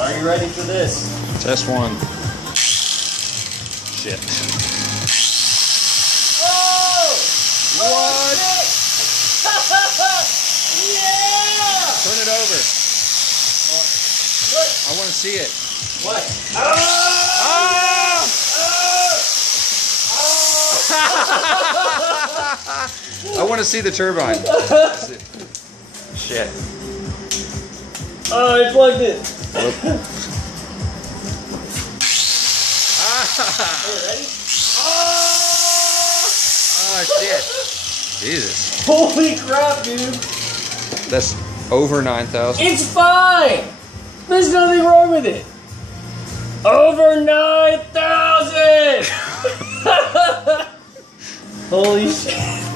Are you ready for this? Test one. Shit. Oh! What? Yeah! Turn it over. What? I want to see it. What? Ah! I want to see the turbine. Shit. Oh, I plugged it. Ready? Oh shit. Jesus. Holy crap, dude. That's over 9,000. It's fine. There's nothing wrong with it. Over 9,000. Holy shit.